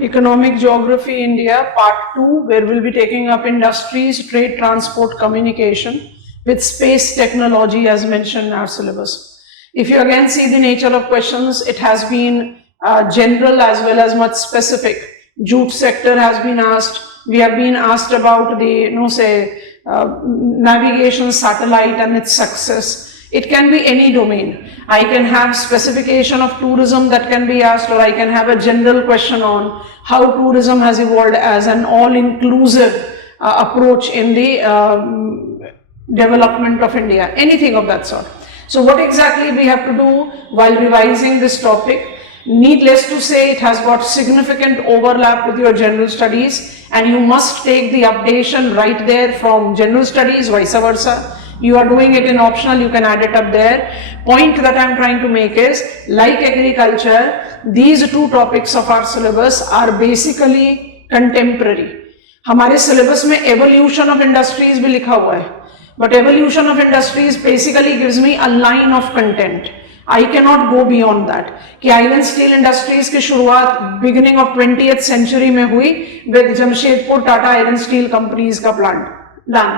Economic Geography India, Part 2, where we'll be taking up industries, trade, transport, communication with space technology as mentioned in our syllabus. If you again see the nature of questions, it has been general as well as much specific. Jute sector has been asked. We have been asked about the, navigation satellite and its success. It can be any domain. I can have specification of tourism that can be asked, or I can have a general question on how tourism has evolved as an all-inclusive approach in the development of India, anything of that sort. So what exactly we have to do while revising this topic? Needless to say, it has got significant overlap with your general studies, and you must take the updation right there from general studies, vice versa. You are doing it in optional, you can add it up there. Point that I am trying to make is, like agriculture, these two topics of our syllabus are basically contemporary. हमारे syllabus में evolution of industries भी लिखा हुआ है, but evolution of industries basically gives me a line of content. I cannot go beyond that. कि iron steel industries की शुरुआत beginning of 20th century में हुई with Jamshedpur Tata iron steel companies का प्लांट डन.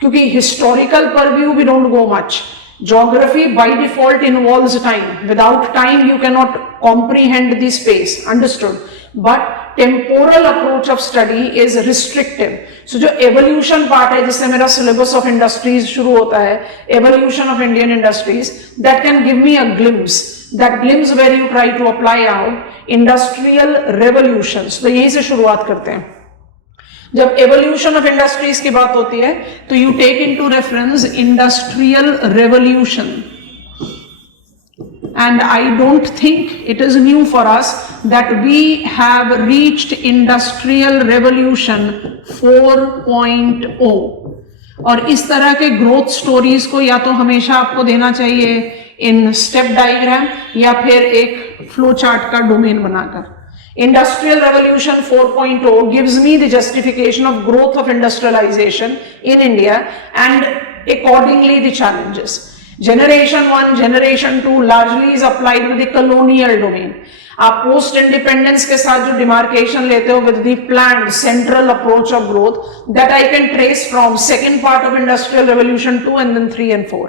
क्योंकि historical purview we don't go much. Geography by default involves time. Without time you cannot comprehend the space. Understood? But temporal approach of study is restrictive. So जो evolution part है जिससे मेरा syllabus of industries शुरू होता है, evolution of Indian industries, that can give me a glimpse. That glimpse where you try to apply out industrial revolutions. तो यहीं से शुरुआत करते हैं. जब evolution of industries की बात होती है तो you take into reference industrial revolution. And I don't think it is new for us that we have reached industrial revolution 4.0. और इस तरह के ग्रोथ स्टोरीज को या तो हमेशा आपको देना चाहिए इन स्टेप डायग्राम या फिर एक फ्लो चार्ट का डोमेन बनाकर. Industrial Revolution 4.0 gives me the justification of growth of industrialization in India and accordingly the challenges. Generation 1, Generation 2 largely is applied with the colonial domain. आप post independence के साथ जो demarcation लेते हो with the planned central approach of growth that I can trace from second part of industrial revolution 2 and then 3 and 4.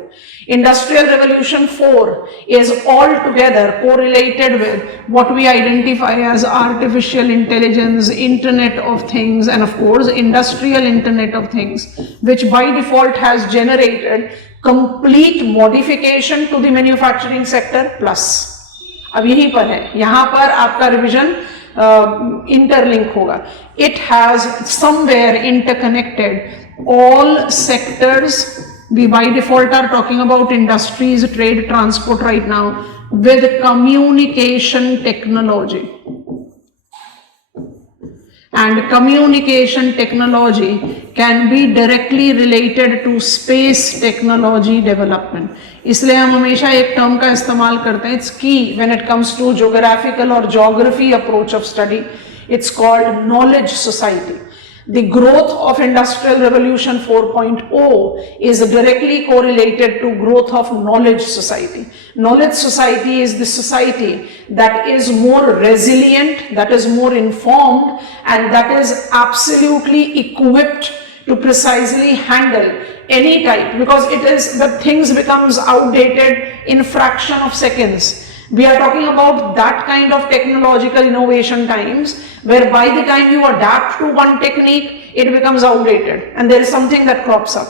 Industrial Revolution 4 is altogether correlated with what we identify as artificial intelligence, Internet of Things, and of course Industrial Internet of Things, which by default has generated complete modification to the manufacturing sector plus. अब यहीं पर है, यहां पर आपका revision interlink होगा. It has somewhere interconnected all sectors. We by default are talking about industries, trade, transport right now with communication technology. And communication technology can be directly related to space technology development. इसलिए हम हमेशा एक term का इस्तेमाल करते हैं. It's key when it comes to geographical or geography approach of study. It's called knowledge society. The growth of Industrial Revolution 4.0 is directly correlated to growth of knowledge society. Knowledge society is the society that is more resilient, that is more informed, and that is absolutely equipped to precisely handle any type, because it is the things becomes outdated in fraction of seconds. We are talking about that kind of technological innovation times where by the time you adapt to one technique, it becomes outdated and there is something that crops up.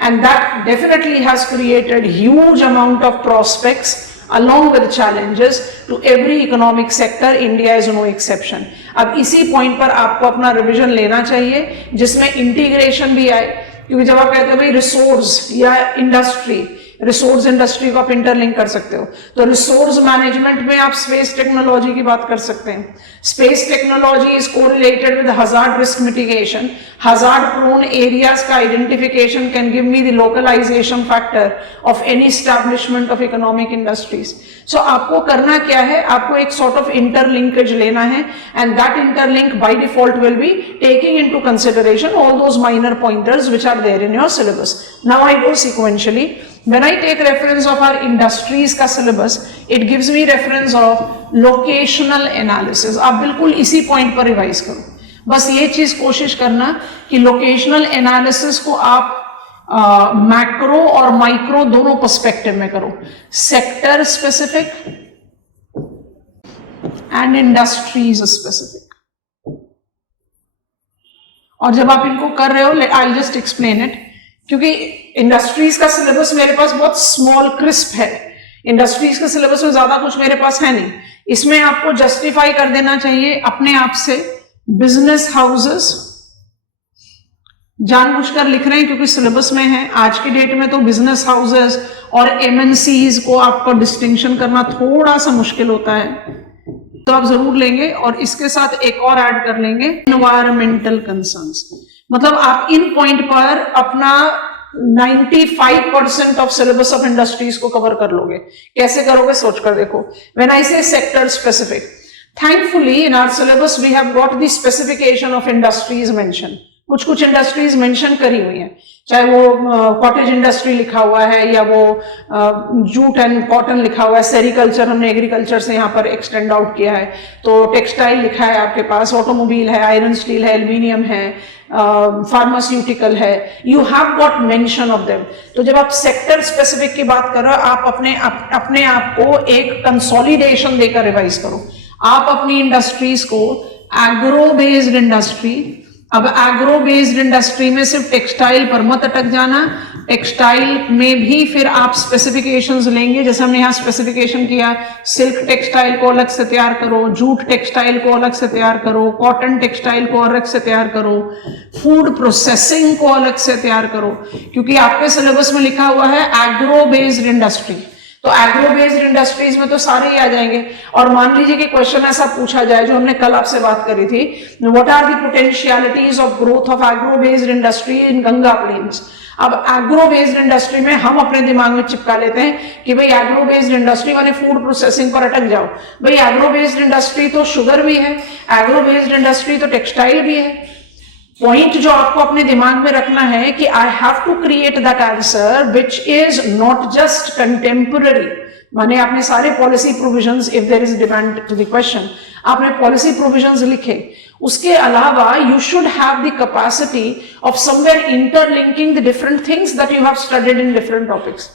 And that definitely has created huge amount of prospects along with challenges to every economic sector. India is no exception. अब इसी point पर आपको अपना revision लेना चाहिए जिसमें integration भी आए, क्योंकि जब आप कहते हो भाई रिसोर्स या इंडस्ट्री, रिसोर्स इंडस्ट्री को आप इंटरलिंक कर सकते हो, तो रिसोर्स मैनेजमेंट में आप स्पेस टेक्नोलॉजी की बात कर सकते हैं. Space technology is correlated with hazard risk mitigation. Hazard prone areas का identification can give me the localization factor of any establishment of economic industries. So आपको करना क्या है, आपको एक सॉर्ट ऑफ इंटरलिंकेज लेना है and that interlink by default will be taking into consideration all those minor pointers which are there in your syllabus. Now I go sequentially. When I take reference of our industries का syllabus, it gives me reference of locational analysis. आप बिल्कुल इसी point पर revise करो, बस ये चीज कोशिश करना कि लोकेशनल एनालिसिस को आप मैक्रो और माइक्रो दोनों पर्सपेक्टिव में करो, sector specific and industries specific. और जब आप इनको कर रहे हो, आई जस्ट एक्सप्लेन इट, क्योंकि इंडस्ट्रीज का सिलेबस मेरे पास बहुत स्मॉल क्रिस्प है, इंडस्ट्रीज के सिलेबस में ज्यादा कुछ मेरे पास है नहीं। इसमें आपको जस्टिफाई कर देना चाहिए अपने आप से, बिजनेस हाउसेस जानबूझकर लिख रहे हैं क्योंकि सिलेबस में है। आज की डेट में तो बिजनेस हाउसेस और एमएनसीज को आपको डिस्टिंक्शन करना थोड़ा सा मुश्किल होता है, तो आप जरूर लेंगे। और इसके साथ एक और ऐड कर लेंगे, एनवायरमेंटल कंसर्न्स। मतलब आप इन पॉइंट पर अपना 95% ऑफ सिलेबस ऑफ इंडस्ट्रीज को कवर कर लोगे। कैसे करोगे सोच कर देखो। व्हेन आई से sector specific, thankfully in our syllabus we have got the specification of industries mentioned. कुछ इंडस्ट्रीज मेंशन करी हुई हैं, चाहे वो कॉटेज इंडस्ट्री लिखा हुआ है या वो जूट एंड कॉटन लिखा हुआ है, सेरिकल्चर हमने एग्रीकल्चर से यहाँ पर एक्सटेंड आउट किया है, तो टेक्सटाइल लिखा है आपके पास, ऑटोमोबाइल है, आयरन स्टील है, एल्यूमिनियम है, फार्मास्यूटिकल है, you have got mention of them. तो जब आप सेक्टर स्पेसिफिक की बात कर रहे हो, आप अपने आप को एक कंसोलिडेशन देकर रिवाइज करो। आप अपनी इंडस्ट्रीज को एग्रो बेस्ड इंडस्ट्री, अब एग्रो बेस्ड इंडस्ट्री में सिर्फ टेक्सटाइल पर मत अटक जाना, टेक्सटाइल में भी फिर आप स्पेसिफिकेशंस लेंगे, जैसे हमने यहाँ स्पेसिफिकेशन किया, सिल्क टेक्सटाइल को अलग से तैयार करो, जूट टेक्सटाइल को अलग से तैयार करो, कॉटन टेक्सटाइल को अलग से तैयार करो, फूड प्रोसेसिंग को अलग से तैयार करो, क्योंकि आपके सिलेबस में लिखा हुआ है एग्रो बेस्ड इंडस्ट्री। तो एग्रो बेस्ड इंडस्ट्रीज में तो सारे ही आ जाएंगे। और मान लीजिए कि क्वेश्चन ऐसा पूछा जाए जो हमने कल आपसे बात करी थी, what are the potentialities of growth of agro based industry in Ganga plains. अब एग्रो बेस्ड इंडस्ट्री में हम अपने दिमाग में चिपका लेते हैं कि भाई एग्रो बेस्ड इंडस्ट्री माने फूड प्रोसेसिंग पर अटक जाओ। भाई एग्रो बेस्ड इंडस्ट्री तो शुगर भी है, एग्रो बेस्ड इंडस्ट्री तो टेक्सटाइल भी है। पॉइंट जो आपको अपने दिमाग में रखना है कि I have to create that answer which is not just contemporary, माने आपने सारे policy provisions, if there is demand to the question, आपने पॉलिसी प्रोविजंस लिखे। उसके अलावा you should have the capacity of somewhere interlinking the different things that you have studied in different topics.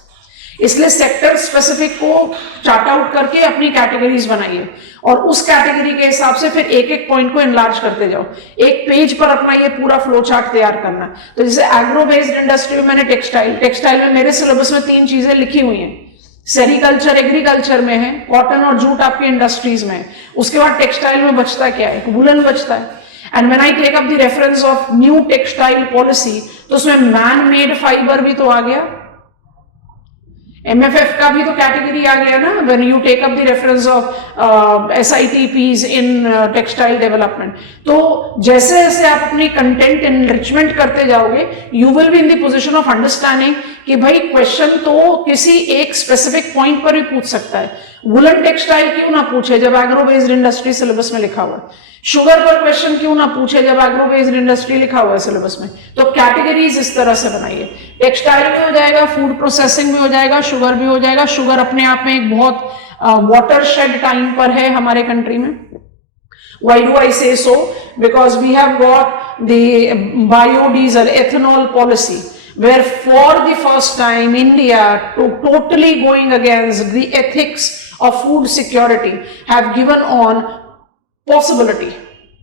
इसलिए sector specific को chart out करके अपनी categories बनाइए और उस कैटेगरी के हिसाब से फिर एक एक पॉइंट को एनलार्ज करते जाओ। एक पेज पर अपना ये पूरा फ्लो चार्ट तैयार करना। तो जैसे एग्रो बेस्ड इंडस्ट्री में मैंने टेक्सटाइल में मेरे सिलेबस में 3 चीजें लिखी हुई हैं, सेरिकल्चर एग्रीकल्चर में है, कॉटन और जूट आपकी इंडस्ट्रीज में है। उसके बाद टेक्सटाइल में बचता क्या है, वुलन बचता है। And when I take up the reference of new textile policy, तो उसमें मैन मेड फाइबर भी तो आ गया, MFF का भी तो कैटेगरी आ गया ना, when you take up the reference of SITPs in textile development। तो जैसे जैसे आप अपनी कंटेंट एनरिचमेंट करते जाओगे, you will be in the position of understanding कि भाई क्वेश्चन तो किसी एक स्पेसिफिक पॉइंट पर ही पूछ सकता है। वुलन टेक्सटाइल क्यों ना पूछे जब एग्रो बेस्ड इंडस्ट्री सिलेबस में लिखा हुआ है, शुगर पर क्वेश्चन क्यों ना पूछे जब एग्रो बेस्ड इंडस्ट्री लिखा हुआ है सिलेबस में। तो कैटेगरीज इस तरह से बनाइए, टेक्सटाइल भी हो जाएगा, फूड प्रोसेसिंग भी हो जाएगा, शुगर भी हो जाएगा। शुगर अपने आप में एक बहुत वाटरशेड टाइम पर है हमारे कंट्री में। Why do I say so? Because we have got the biodiesel ethanol policy, where for the first time India, totally going against the ethics of food security, have given on possibility,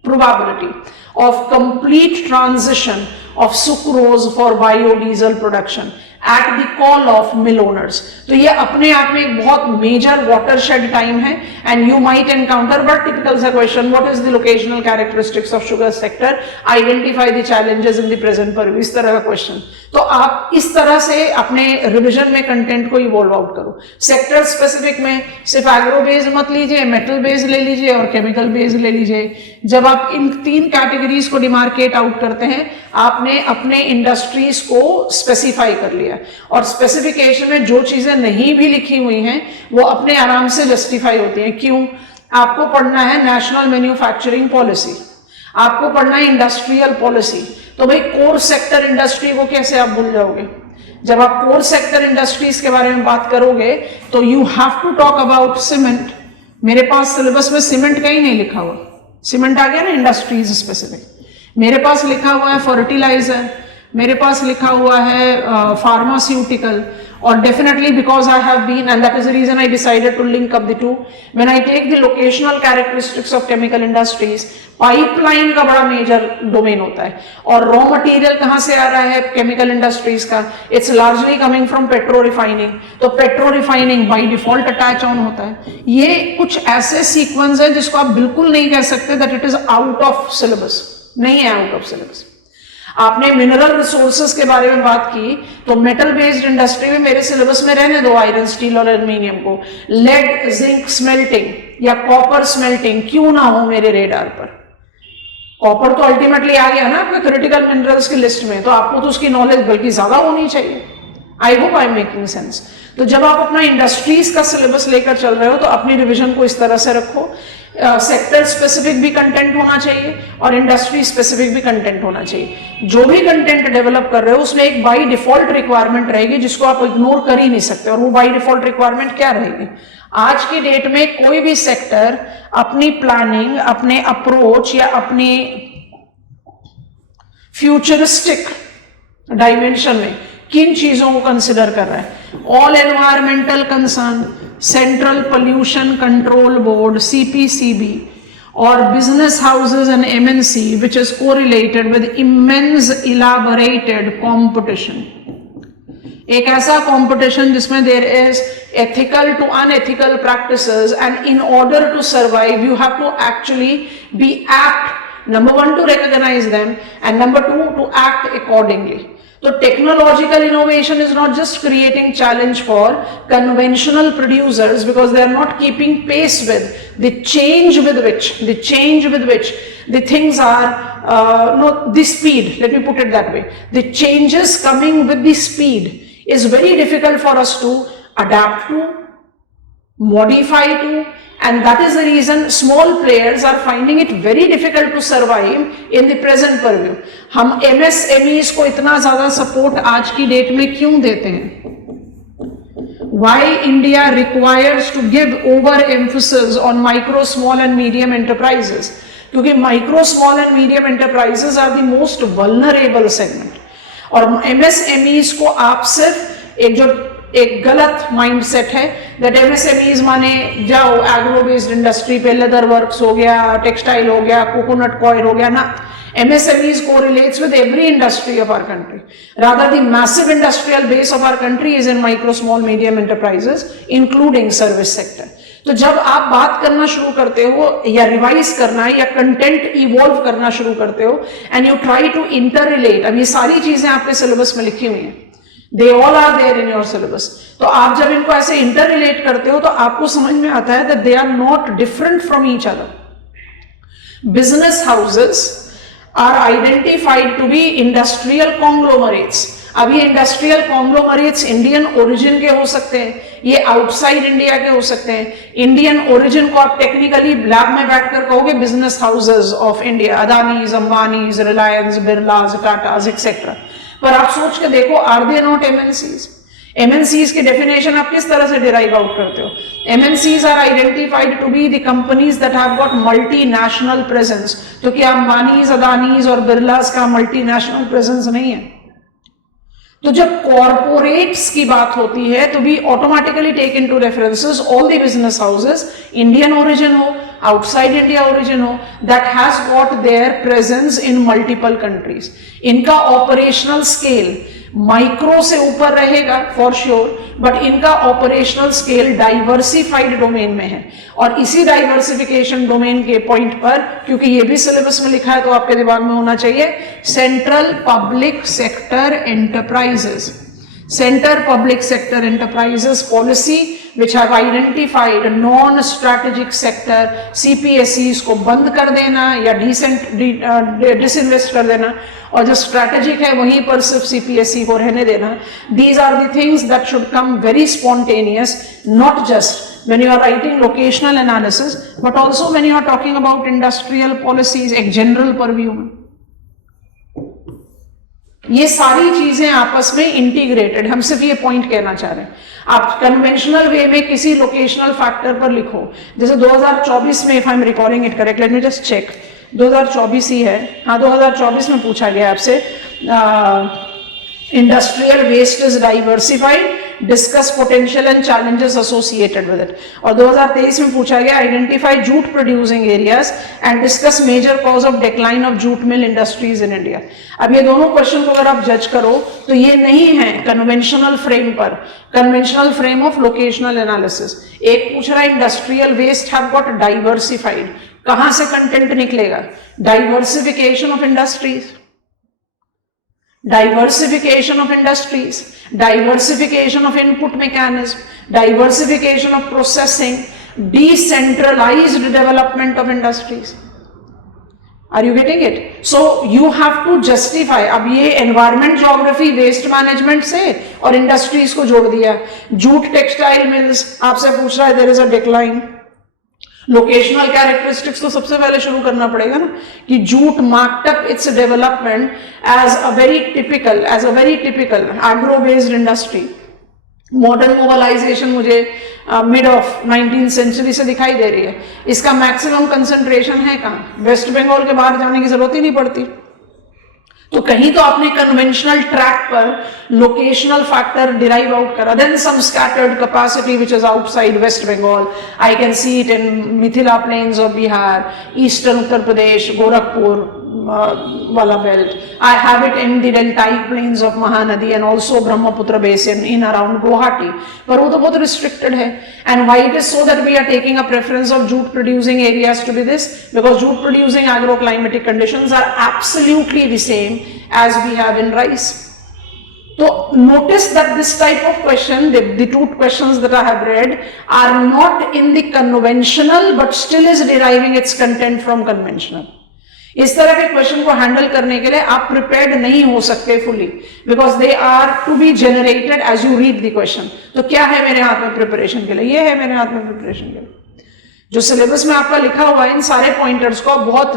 probability of complete transition of sucrose for biodiesel production at the call of mill owners। तो ये अपने आप में एक बहुत major watershed time है। And you might encounter but typical सा question, what is the locational characteristics of sugar sector, identify the challenges in the present पर, इस तरह का क्वेश्चन। तो आप इस तरह से अपने रिविजन में कंटेंट को इवॉल्व आउट करो। सेक्टर स्पेसिफिक में सिर्फ एग्रो बेस्ड मत लीजिए, मेटल बेस्ड ले लीजिए और केमिकल बेस्ड ले लीजिए। जब आप इन 3 कैटेगरीज को डिमार्केट आउट करते हैं, आपने अपने इंडस्ट्रीज को स्पेसिफाई कर लिया। और स्पेसिफिकेशन में जो चीजें नहीं भी लिखी हुई हैं वो अपने आराम से जस्टिफाई होती हैं। क्यों? आपको पढ़ना है नेशनल मैन्युफैक्चरिंग पॉलिसी, आपको पढ़ना है इंडस्ट्रियल पॉलिसी। तो भाई कोर सेक्टर इंडस्ट्री को कैसे आप भूल जाओगे? जब आप कोर सेक्टर इंडस्ट्रीज के बारे में बात करोगे तो you have to talk about cement. मेरे पास सिलेबस में सीमेंट का ही नहीं लिखा हुआ, सीमेंट आ गया ना इंडस्ट्रीज स्पेसिफिक। मेरे पास लिखा हुआ है फर्टिलाइजर, मेरे पास लिखा हुआ है फार्मास्यूटिकल, और definitely because I have been, and that is the reason I decided to link up the two. When I take the locational characteristics of chemical industries, pipeline का बड़ा major domain होता है, और raw material कहाँ से आ रहा है chemical industries का? It's largely coming from petro refining. तो petro refining by default attach on होता है। ये कुछ ऐसे sequence है जिसको आप बिल्कुल नहीं कह सकते that it is out of syllabus, नहीं है out of syllabus। आपने मिनरल रिसोर्सेज के बारे में बात की, तो मेटल बेस्ड इंडस्ट्री में मेरे सिलेबस में रहने दो आयरन, स्टील और एल्यूमिनियम को। लेड जिंक स्मेल्टिंग या कॉपर स्मेल्टिंग क्यों ना हो मेरे रेडार पर? कॉपर तो अल्टीमेटली आ गया ना आपके क्रिटिकल मिनरल्स की लिस्ट में, तो आपको तो उसकी नॉलेज बल्कि ज्यादा होनी चाहिए। I hope I am making sense. तो जब आप अपना इंडस्ट्रीज का सिलेबस लेकर चल रहे हो तो अपनी रिवीजन को इस तरह से रखो, सेक्टर स्पेसिफिक भी कंटेंट होना चाहिए और इंडस्ट्री स्पेसिफिक भी कंटेंट होना चाहिए। जो भी कंटेंट डेवलप कर रहे हो उसमें एक बाय डिफॉल्ट रिक्वायरमेंट रहेगी जिसको आप इग्नोर कर ही नहीं सकते, और वो बाय डिफॉल्ट रिक्वायरमेंट क्या रहेगी? आज की डेट में कोई भी सेक्टर अपनी प्लानिंग, अपने अप्रोच या अपनी फ्यूचरिस्टिक डायमेंशन में किन चीजों को कंसिडर कर रहा है? All environmental concern, central pollution control board CPCB, और business houses and MNC which is correlated with immense elaborated competition। एक ऐसा कंपटीशन जिसमें there is ethical to unethical practices, and in order to survive you have to actually be apt, number 1 to recognize them, and number 2 to act accordingly. तो technological innovation is not just creating challenge for conventional producers because they are not keeping pace with the change with which the things are no, the speed, let me put it that way, the changes coming with the speed is very difficult for us to adapt to, modify to, and that is the reason small players are finding it very difficult to survive in the present purview। हम MSMEs को इतना ज्यादा support आज की date में क्यों देते हैं? Why India requires to give over emphasis on micro, small and medium enterprises? क्योंकि micro, small and medium enterprises are the most vulnerable segment, और MSMEs को आप सिर्फ एक गलत माइंडसेट है दैट MSMEs माने जाओ एग्रो बेस्ड इंडस्ट्री पे, लेदर वर्क्स हो गया, टेक्सटाइल हो गया, कोकोनट कॉयल हो गया ना। MSMEs correlates with every industry of our country. Rather, the massive industrial base of our country is in micro, small, medium enterprises, including service sector. तो जब आप बात करना शुरू करते हो या रिवाइज करना या कंटेंट इवॉल्व करना शुरू करते हो and you try to interrelate, अब ये सारी चीजें आपके सिलेबस में लिखी हुई हैं, they all are there in your syllabus. तो आप जब इनको ऐसे इंटर रिलेट करते हो तो आपको समझ में आता है that they are not different from each other. Business houses are identified to be industrial conglomerates। अब ये इंडस्ट्रियल कॉन्ग्लोमरेट्स इंडियन ओरिजिन के हो सकते हैं, ये आउटसाइड इंडिया के हो सकते हैं। इंडियन ओरिजिन को आप टेक्निकली लैब में बैठकर कहोगे business houses of India, Adanis, Ambanis, Reliance, Birlas, Tatas etcetera, पर आप सोच के देखो are they not MNCs? MNCs की डेफिनेशन आप किस तरह से डिराइव आउट करते हो? MNCs are identified to be the companies that have got multinational presence, तो क्या अंबानीज, अदानीज और बिरलास का मल्टीनेशनल प्रेजेंस नहीं है? तो जब कॉर्पोरेट्स की बात होती है तो we automatically take into references all the business houses, Indian origin हो, आउटसाइड इंडिया ओरिजिन हो, that has got their presence in multiple countries. इनका ऑपरेशनल स्केल माइक्रो से ऊपर रहेगा फॉर श्योर, बट इनका ऑपरेशनल स्केल डाइवर्सिफाइड डोमेन में है। और इसी डाइवर्सिफिकेशन डोमेन के पॉइंट पर, क्योंकि ये भी सिलेबस में लिखा है तो आपके दिमाग में होना चाहिए, central public sector enterprises, centre public sector enterprises policy which have identified non-strategic sector CPSEs को बंद कर देना या डिसइन्वेस्ट कर देना, और जो स्ट्रैटेजिक है वहीं पर सिर्फ CPSE को रहने देना। These are the things that should come very spontaneous, not just when you are writing locational analysis, but also when you are talking about industrial policies, एक general purview में। ये सारी चीजें आपस में इंटीग्रेटेड, हम सिर्फ ये पॉइंट कहना चाह रहे हैं। आप कन्वेंशनल वे में किसी लोकेशनल फैक्टर पर लिखो, जैसे 2024 में, if I am recalling it correct, let me just check, 2024 ही है, हाँ 2024 में पूछा गया आपसे, industrial waste is diversified, discuss potential and challenges associated with it. और 2023 में पूछा गया identify jute producing areas and discuss major cause of decline of jute mill industries in India. अब ये दोनों क्वेश्चन को अगर आप जज करो तो ये नहीं है कन्वेंशनल फ्रेम पर, conventional frame of locational analysis. एक पूछ रहा है industrial waste have got diversified, कहां से कंटेंट निकलेगा? Diversification of industries, diversification of industries, diversification of input mechanism, diversification of processing, decentralized development of industries. Are you getting it? So you have to justify. अब ये environment geography waste management से और industries को जोड़ दिया। Jute textile mills आपसे पूछ रहा है there is a decline. Locational characteristics तो सबसे पहले शुरू करना पड़ेगा ना, कि jute marked up its development as a very typical agro based industry. Modern mobilization मुझे मिड ऑफ 19th सेंचुरी से दिखाई दे रही है। इसका मैक्सिमम कंसंट्रेशन है कहाँ? वेस्ट बंगाल के बाहर जाने की जरूरत ही नहीं पड़ती। तो कहीं तो आपने कन्वेंशनल ट्रैक पर लोकेशनल फैक्टर डिराइव आउट करा, then some scattered capacity which is outside West Bengal, I can see it in Mithila plains of Bihar, eastern Uttar Pradesh, Gorakhpur wala belt. I have it in the deltaic plains of Mahanadi and also Brahmaputra basin in around Guwahati. पर वो तो बहुत restricted है. And why it is so that we are taking a preference of jute producing areas to be this? Because jute producing agroclimatic conditions are absolutely the same as we have in rice. So notice that this type of question, the two questions that I have read, are not in the conventional but still is deriving its content from conventional. इस तरह के question को handle करने के लिए आप prepared नहीं हो सकते fully, because they are to be generated as you read the question. तो क्या है मेरे हाथ में प्रिपरेशन के लिए? ये है मेरे हाथ में प्रिपरेशन के लिए। जो सिलेबस में आपका लिखा हुआ है, इन सारे पॉइंटर्स को बहुत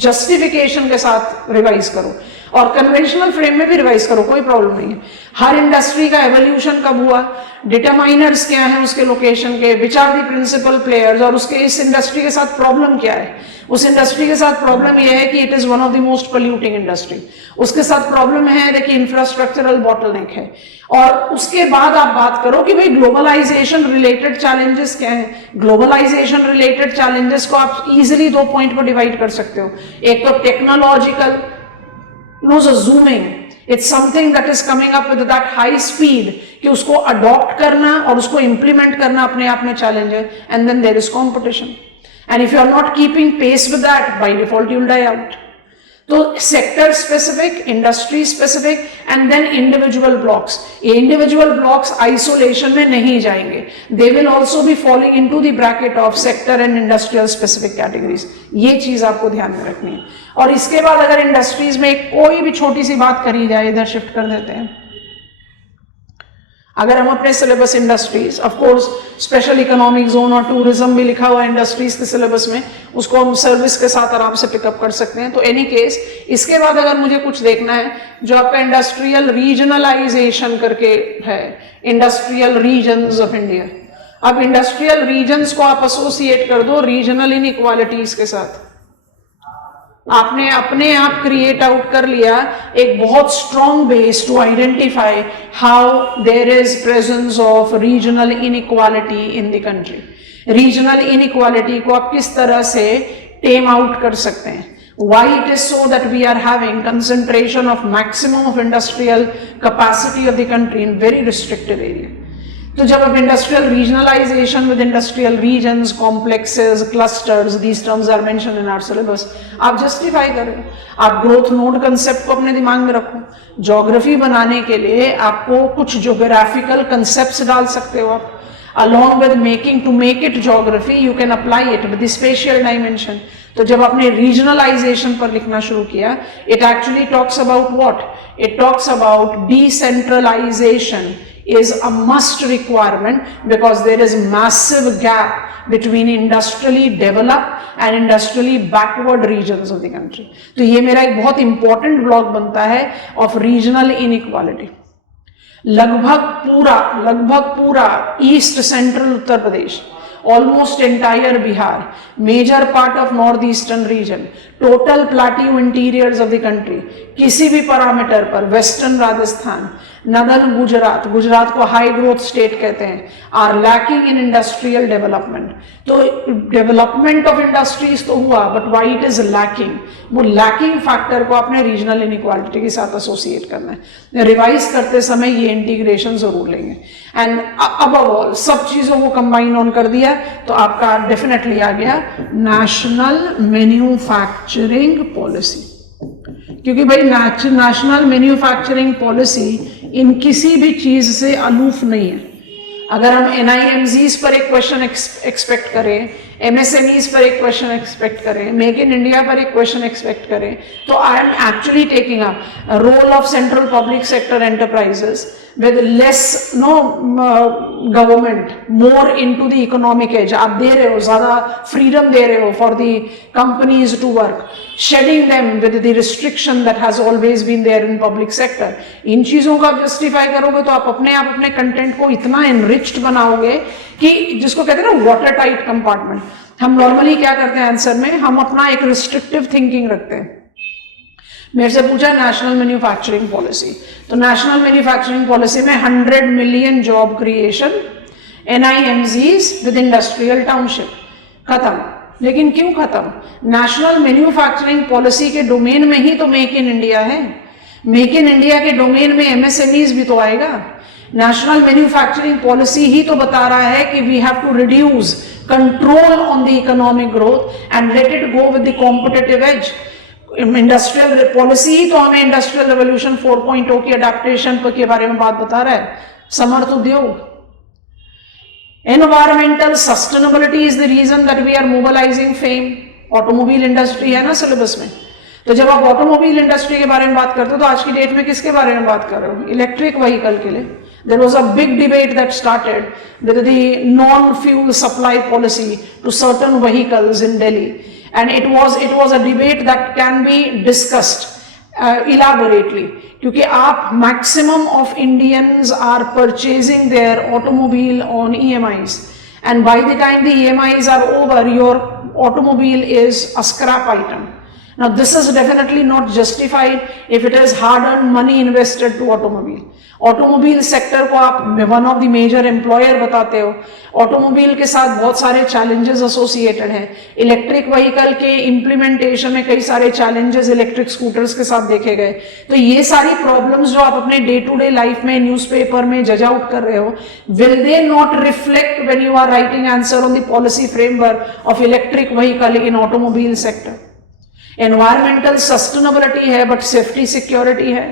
जस्टिफिकेशन के साथ रिवाइज करो और कन्वेंशनल फ्रेम में भी रिवाइज करो, कोई प्रॉब्लम नहीं है। हर इंडस्ट्री का एवोल्यूशन कब हुआ, डिटरमाइनर्स क्या है उसके लोकेशन के, which are the principal players, और उसके इस इंडस्ट्री के साथ प्रॉब्लम क्या है। उस इंडस्ट्री के साथ प्रॉब्लम यह है कि it is one of the most polluting industry. उसके साथ प्रॉब्लम है देखिए इंफ्रास्ट्रक्चरल बॉटलनेक है। और उसके बाद आप बात करो कि भाई ग्लोबलाइजेशन रिलेटेड चैलेंजेस क्या है। ग्लोबलाइजेशन रिलेटेड चैलेंजेस को आप इजिली दो पॉइंट पर डिवाइड कर सकते हो। एक तो technological, zooming, it's something that is coming up with that high speed कि उसको अडॉप्ट करना और उसको इंप्लीमेंट करना अपने आप में चैलेंज है। And then there is competition, and if you are not keeping pace with that, by default you will die out. तो sector specific, industry specific and then individual blocks. ये इंडिविजुअल ब्लॉक्स आइसोलेशन में नहीं जाएंगे, they will also be following into the bracket of sector and industrial specific categories. ये चीज आपको ध्यान में रखनी है। और इसके बाद अगर इंडस्ट्रीज में कोई भी छोटी सी बात करी जाए, इधर शिफ्ट कर देते हैं। अगर हम अपने syllabus industries, of course special economic zone और टूरिज्म भी लिखा हुआ है इंडस्ट्रीज के सिलेबस में, उसको हम सर्विस के साथ आराम से पिकअप कर सकते हैं। तो एनी केस इसके बाद अगर मुझे कुछ देखना है, जो आपका इंडस्ट्रियल रीजनलाइजेशन करके है, इंडस्ट्रियल रीजन्स ऑफ इंडिया। अब इंडस्ट्रियल रीजन्स को आप एसोसिएट कर दो रीजनल इनइक्वालिटीज के साथ। आपने अपने आप क्रिएट आउट कर लिया एक बहुत strong base to identify how there is presence of regional inequality in the country. Regional inequality को आप किस तरह से टेम आउट कर सकते हैं। Why it is so that we are having concentration of maximum of industrial capacity of the country in very restricted area. तो जब आप industrial regionalization with industrial regions, complexes, clusters, these terms are mentioned in our syllabus, आप justify करें। आप growth node concept को अपने दिमाग में रखो। ज्योग्राफी बनाने के लिए आपको कुछ ज्योग्राफिकल कंसेप्ट्स डाल सकते हो आप। along with making to make it geography you can apply it with the spatial dimension। तो जब आपने रीजनलाइजेशन पर लिखना शुरू किया, it actually talks about what? It talks about decentralization is a must requirement because there is massive gap between industrially developed and industrially backward regions of the country. तो ये मेरा एक बहुत important block बनता है of regional inequality. लगभग पूरा east central Uttar Pradesh, almost entire Bihar, major part of northeastern region, total plateau interiors of the country, किसी भी पैरामीटर पर, वेस्टर्न राजस्थान, नदर्न गुजरात, गुजरात को हाई ग्रोथ स्टेट कहते हैं, are lacking in industrial development. तो डेवलपमेंट ऑफ इंडस्ट्रीज तो हुआ, but why it is lacking, वो लैकिंग फैक्टर को अपने रीजनल इनइक्वालिटी के साथ एसोसिएट करना है. रिवाइज करते समय ये इंटीग्रेशन जरूर लेंगे. एंड अबव ऑल सब चीजों को कंबाइन ऑन कर दिया तो आपका डेफिनेटली आ गया नेशनल मैन्युफैक्चरिंग पॉलिसी. क्योंकि भाई नेशनल मैन्युफैक्चरिंग पॉलिसी इन किसी भी चीज से अलूफ नहीं है. अगर हम NIMZs पर एक क्वेश्चन एक्सपेक्ट करें, MSMEs पर एक क्वेश्चन एक्सपेक्ट करें, मेक इन इंडिया पर एक क्वेश्चन एक्सपेक्ट करें, तो I am actually taking up role of central public sector enterprises with less government, more into the economic edge. आप दे रहे हो, ज़्यादा freedom दे रहे हो for the companies to work, shedding them with the restriction that has always been there in public sector. इन चीज़ों का आप justify करोगे तो आप अपने कंटेंट को इतना enriched बनाओगे कि जिसको कहते हैं ना water tight compartment. हम नॉर्मली क्या करते हैं आंसर में, हम अपना एक restrictive thinking रखते हैं. मेरे से पूछा नेशनल मैन्युफैक्चरिंग पॉलिसी, तो नेशनल मैन्युफैक्चरिंग पॉलिसी में 100 million job creation, NIMZs with industrial township, खत्म. लेकिन क्यों खत्म? नेशनल मैन्युफैक्चरिंग पॉलिसी के डोमेन में ही तो मेक इन इंडिया है. मेक इन इंडिया के डोमेन में MSMEs भी तो आएगा. नेशनल मैन्युफैक्चरिंग पॉलिसी ही तो बता रहा है कि we have to reduce control on the economic growth and let it go with the competitive edge. Industrial policy ही तो हमें इंडस्ट्रियल रेवोल्यूशन 4.0 की अडेप्टेशन के बारे में बात बता रहा है. Samarth Udyog, environmental sustainability is the reason that we are mobilizing FAME. Automobile industry है ना सिलेबस में, तो जब आप ऑटोमोबाइल इंडस्ट्री के बारे में बात करते हो तो आज की डेट में किसके बारे में बात कर रहे हो? इलेक्ट्रिक व्हीकल के लिए. There was a big debate that started with the non-fuel supply policy to certain vehicles in Delhi. And it was a debate that can be discussed elaborately, क्योंकि आप maximum of Indians are purchasing their automobile on EMIs, and by the time the EMIs are over, your automobile is a scrap item. Now this is definitely not justified if it is hard-earned money invested to automobile. Automobile sector को आप one of the major employer बताते हो. ऑटोमोबाइल के साथ बहुत सारे challenges associated हैं. इलेक्ट्रिक व्हीकल के इम्प्लीमेंटेशन में कई सारे चैलेंजेस इलेक्ट्रिक स्कूटर्स के साथ देखे गए. तो ये सारी प्रॉब्लम्स जो आप अपने डे टू डे लाइफ में न्यूज़पेपर में जज आउट कर रहे हो, will they not reflect when you are writing answer on the policy framework of electric vehicle in automobile sector? Environmental sustainability है बट सेफ्टी सिक्योरिटी है.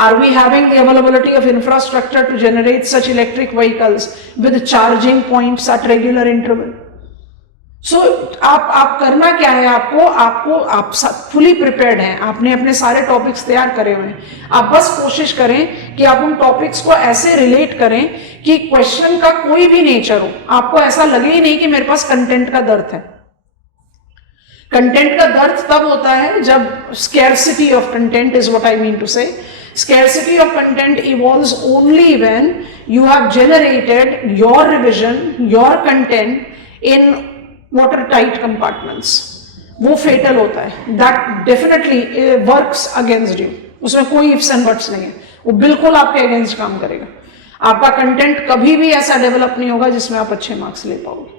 Are we having the availability of infrastructure to generate such electric vehicles with charging points at regular interval? So आप करना क्या है, आप fully prepared हैं, आपने अपने सारे टॉपिक्स तैयार करे हुए हैं. आप बस कोशिश करें कि आप उन टॉपिक्स को ऐसे रिलेट करें कि क्वेश्चन का कोई भी नेचर हो, आपको ऐसा लगे ही नहीं कि मेरे पास कंटेंट का दर्द है. कंटेंट का दर्द तब होता है जब scarcity of content is what I mean to say. Scarcity of content evolves only when you have generated your revision, your content in watertight compartments. वो fatal होता है. That definitely works against you. उसमें कोई ifs and buts नहीं है. वो बिल्कुल आपके against काम करेगा. आपका content कभी भी ऐसा develop नहीं होगा जिसमें आप अच्छे marks ले पाओगे.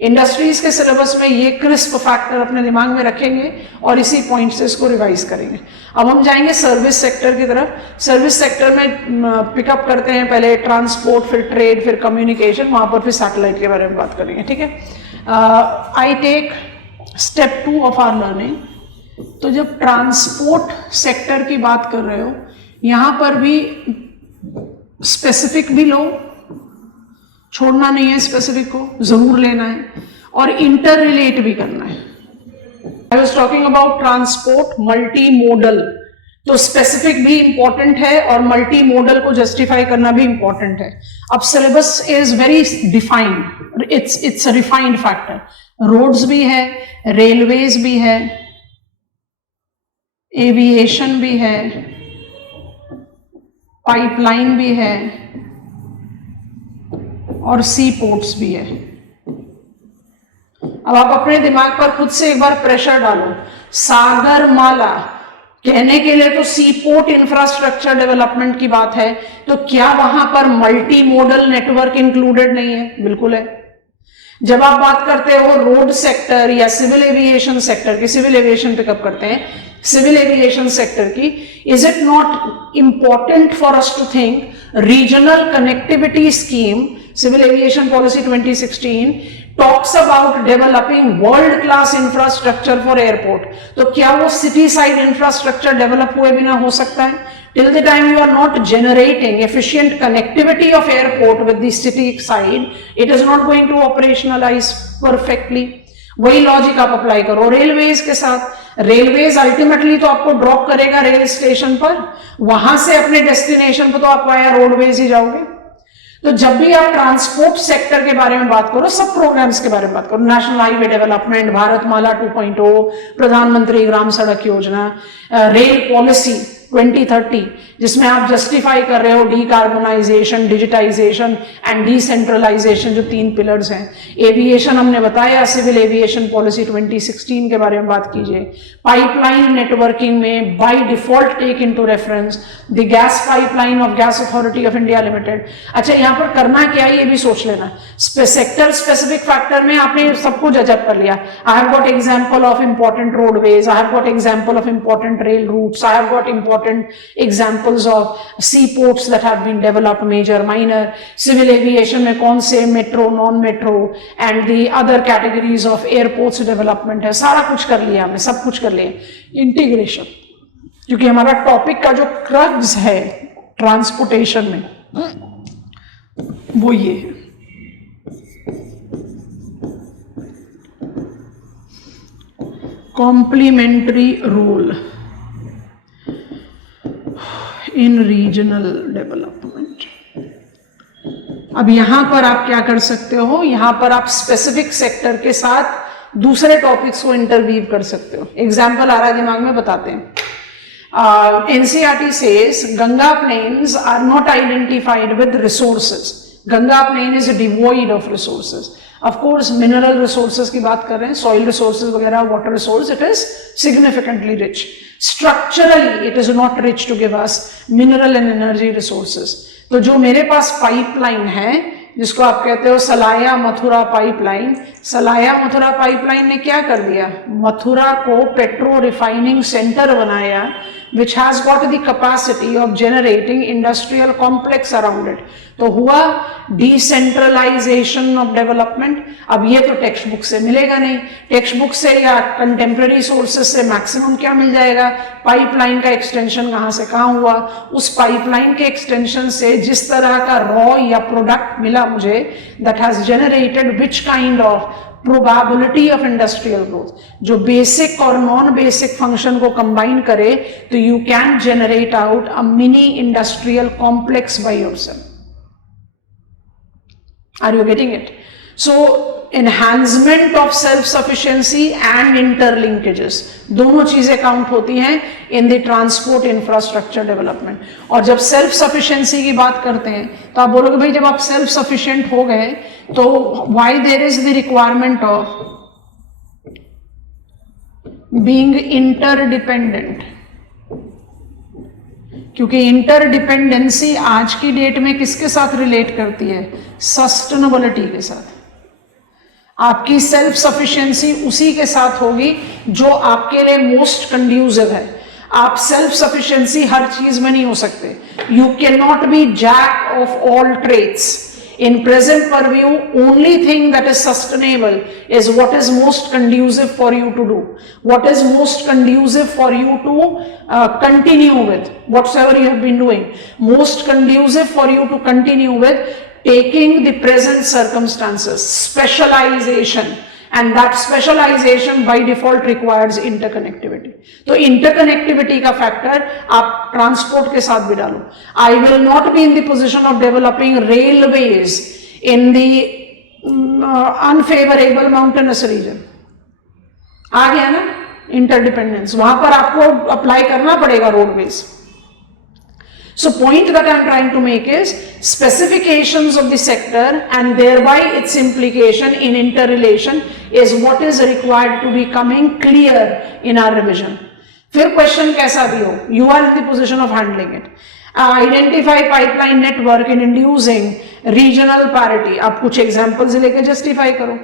इंडस्ट्रीज के सिलेबस में ये क्रिस्प फैक्टर अपने दिमाग में रखेंगे और इसी पॉइंट से इसको रिवाइज करेंगे. अब हम जाएंगे सर्विस सेक्टर की तरफ. सर्विस सेक्टर में पिकअप करते हैं पहले ट्रांसपोर्ट, फिर ट्रेड, फिर कम्युनिकेशन, वहां पर फिर सैटेलाइट के बारे में बात करेंगे. ठीक है. I take step 2 of our learning. तो जब ट्रांसपोर्ट सेक्टर की बात कर रहे हो, यहां पर भी स्पेसिफिक भी लो, छोड़ना नहीं है, स्पेसिफिक को जरूर लेना है और इंटर रिलेट भी करना है. I was talking about transport multi modal. तो स्पेसिफिक भी इंपॉर्टेंट है और मल्टी मोडल को जस्टिफाई करना भी इंपॉर्टेंट है। अब syllabus is very defined, it's a refined factor. Roads भी है, रेलवेज भी है, एविएशन भी है, पाइपलाइन भी है और सी पोर्ट्स भी है। अब आप अपने दिमाग पर खुद से एक बार प्रेशर डालो। सागरमाला कहने के लिए तो सी पोर्ट इंफ्रास्ट्रक्चर डेवलपमेंट की बात है, तो क्या वहां पर मल्टी मोडल नेटवर्क इंक्लूडेड नहीं है? बिल्कुल है। जब आप बात करते हो रोड सेक्टर या सिविल एविएशन सेक्टर की, सिविल एविएशन पिकअप करते हैं, सिविल एविएशन सेक्टर की, is it not important for us to think regional connectivity scheme, civil aviation policy 2016 talks about developing world class infrastructure for airport. तो क्या वो city side infrastructure develop हुए बिना हो सकता है? Till the time you are not generating efficient connectivity of airport with the city side, it is not going to operationalize perfectly. वही logic आप अप्लाई करो रेलवेज के साथ। रेलवेज अल्टीमेटली तो आपको ड्रॉप करेगा रेल स्टेशन पर, वहां से अपने डेस्टिनेशन पर तो आप वाया रोडवेज ही जाओगे। तो जब भी आप ट्रांसपोर्ट सेक्टर के बारे में बात करो, सब प्रोग्राम्स के बारे में बात करो, नेशनल हाईवे डेवलपमेंट, भारतमाला 2.0, प्रधानमंत्री ग्राम सड़क योजना, रेल पॉलिसी 2030, जिसमें आप जस्टिफाई कर रहे हो डीकार्बोनाइजेशन, डिजिटाइजेशन एंड डिसेंट्रलाइजेशन, जो 3 पिलर्स हैं। एविएशन हमने बताया, सिविल एविएशन पॉलिसी 2016 के बारे में बात कीजिए। पाइपलाइन नेटवर्किंग में by default take into reference the gas pipeline of Gas Authority of India Limited. अच्छा, यहाँ पर करना क्या है ये भी सोच लेना। सेक्टर स्पेसिफिक फैक्टर में आपने सब कुछ जजअप कर लिया। I have got example of important roadways, I have got example of important rail routes, I have got important examples of seaports that have been developed, major, minor, civil aviation में कौन से metro, non-metro and the other categories of airports development है। सारा कुछ कर लिया हमने, सब कुछ कर लिया। इंटीग्रेशन, क्योंकि हमारा टॉपिक का जो क्रक्स है ट्रांसपोर्टेशन में वो ये है। Complementary role in regional development. अब यहां पर आप क्या कर सकते हो, यहां पर आप स्पेसिफिक सेक्टर के साथ दूसरे टॉपिक्स को इंटरवीव कर सकते हो। एग्जाम्पल आ रहा है दिमाग में, बताते हैं। NCERT says Ganga plains are not identified with resources. Ganga plain is devoid of resources. Of course mineral resources की बात कर रहे हैं, सॉइल रिसोर्सेज वगैरह, water resource, it is significantly rich. Structurally it is not rich to give us mineral and energy resources. तो जो मेरे पास pipeline है, जिसको आप कहते हो सलाया मथुरा पाइपलाइन, सलाया मथुरा पाइपलाइन ने क्या कर दिया, मथुरा को पेट्रो रिफाइनिंग सेंटर बनाया, which has got the capacity of generating industrial complex around it। तो हुआ डिसेंट्रलाइजेशन ऑफ डेवलपमेंट। अब ये तो टेक्स्ट बुक से मिलेगा नहीं, टेक्स्ट बुक से या कंटेम्प्रेरी सोर्सेस से मैक्सिमम क्या मिल जाएगा, पाइपलाइन का एक्सटेंशन कहाँ से कहाँ हुआ, उस पाइपलाइन के एक्सटेंशन से जिस तरह का रॉ या प्रोडक्ट मिला मुझे, that has generated which kind of probability of industrial growth, जो बेसिक और नॉन बेसिक फंक्शन को कंबाइन करे तो you can generate out a mini industrial complex by yourself. Are you getting it? So enhancement of self sufficiency and interlinkages, दोनों चीजें count होती हैं in the transport infrastructure development. और जब self sufficiency की बात करते हैं तो आप बोलोगे भाई जब आप सेल्फ सफिशिएंट हो गए तो why there is the requirement of being interdependent? क्योंकि इंटरडिपेंडेंसी आज की डेट में किसके साथ रिलेट करती है, सस्टेनेबिलिटी के साथ। आपकी सेल्फ सफिशिएंसी उसी के साथ होगी जो आपके लिए मोस्ट कंड्यूसिव है। आप सेल्फ सफिशिएंसी हर चीज में नहीं हो सकते। You can not be jack of all trades. In present purview, only thing that is sustainable is what is most conducive for you to do, what is most conducive for you to continue with whatsoever you have been doing, most conducive for you to continue with taking the present circumstances, specialization and that specialization by default requires interconnectivity. तो interconnectivity का factor आप transport के साथ भी डालो. I will not be in the position of developing railways in the unfavorable mountainous region. आ गया ना interdependence, वहां पर आपको अप्लाई करना पड़ेगा roadways. So point that I am trying to make is specifications of the sector and thereby its implication in interrelation is what is required to be coming clear in our revision. फिर question कैसा भी हो, you are in the position of handling it. Identify pipeline network in inducing regional parity. आप कुछ examples लेके justify करो.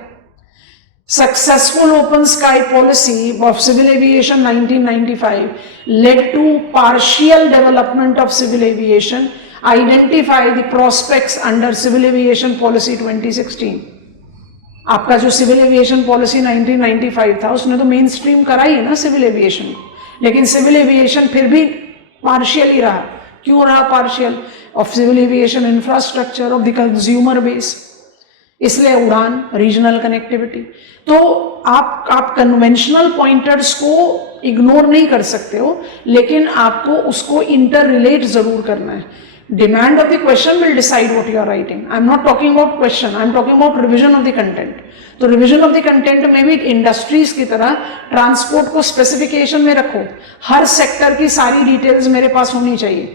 Successful open sky policy of civil aviation 1995 led to partial development of civil aviation. Identify the prospects under civil aviation policy 2016. आपका जो civil aviation policy 1995 था उसने तो main stream कराई है ना सिविल एविएशन, लेकिन सिविल एविएशन फिर भी पार्शियल ही रहा. क्यों रहा partial? Of civil aviation infrastructure, of the consumer base, इसलिए उड़ान, रीजनल कनेक्टिविटी. तो आप कन्वेंशनल पॉइंटर्स को इग्नोर नहीं कर सकते हो, लेकिन आपको उसको इंटर रिलेट जरूर करना है. Demand of the question will decide what you are writing. I am not talking about question, I am talking about revision of the content. तो रिविजन ऑफ द कंटेंट में भी इंडस्ट्रीज की तरह transport को specification में रखो. हर sector की सारी डिटेल्स मेरे पास होनी चाहिए.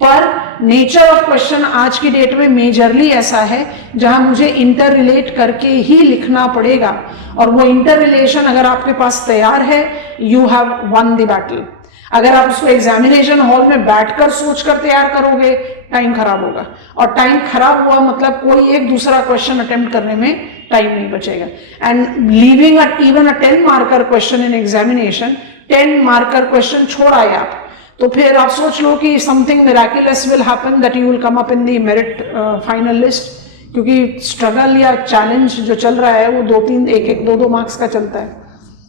पर नेचर ऑफ क्वेश्चन आज की डेट में मेजरली ऐसा है जहां मुझे इंटर रिलेट करके ही लिखना पड़ेगा, और वो इंटर रिलेशन अगर आपके पास तैयार है, you have one the battle. अगर आप उसको एग्जामिनेशन हॉल में बैठकर सोचकर तैयार करोगे, टाइम खराब होगा, और टाइम खराब हुआ मतलब कोई एक दूसरा क्वेश्चन अटेम्प्ट करने में टाइम नहीं बचेगा. And leaving even a 10 marker question in examination, 10 marker question छोड़ आए आप, तो फिर आप सोच लो कि something miraculous will happen that you will come up in the merit final list. क्योंकि स्ट्रगल या चैलेंज जो चल रहा है वो 2-3, 1-1, 2-2 मार्क्स का चलता है.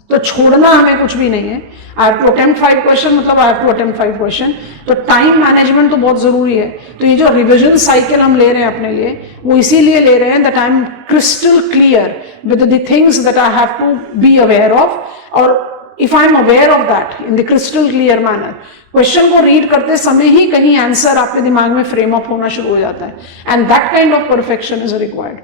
तो छोड़ना हमें कुछ भी नहीं है. I have to attempt 5 question मतलब I have to attempt 5 question. तो टाइम मैनेजमेंट तो बहुत जरूरी है. तो ये जो रिविजन साइकिल हम ले रहे हैं अपने लिए, वो इसीलिए ले रहे हैं that I am crystal clear with the things that I have to be aware of. और if I am aware of that in the crystal clear manner, question को रीड करते समय ही कहीं आंसर आपके दिमाग में फ्रेम अप होना शुरू हो जाता है, and that kind of perfection is required.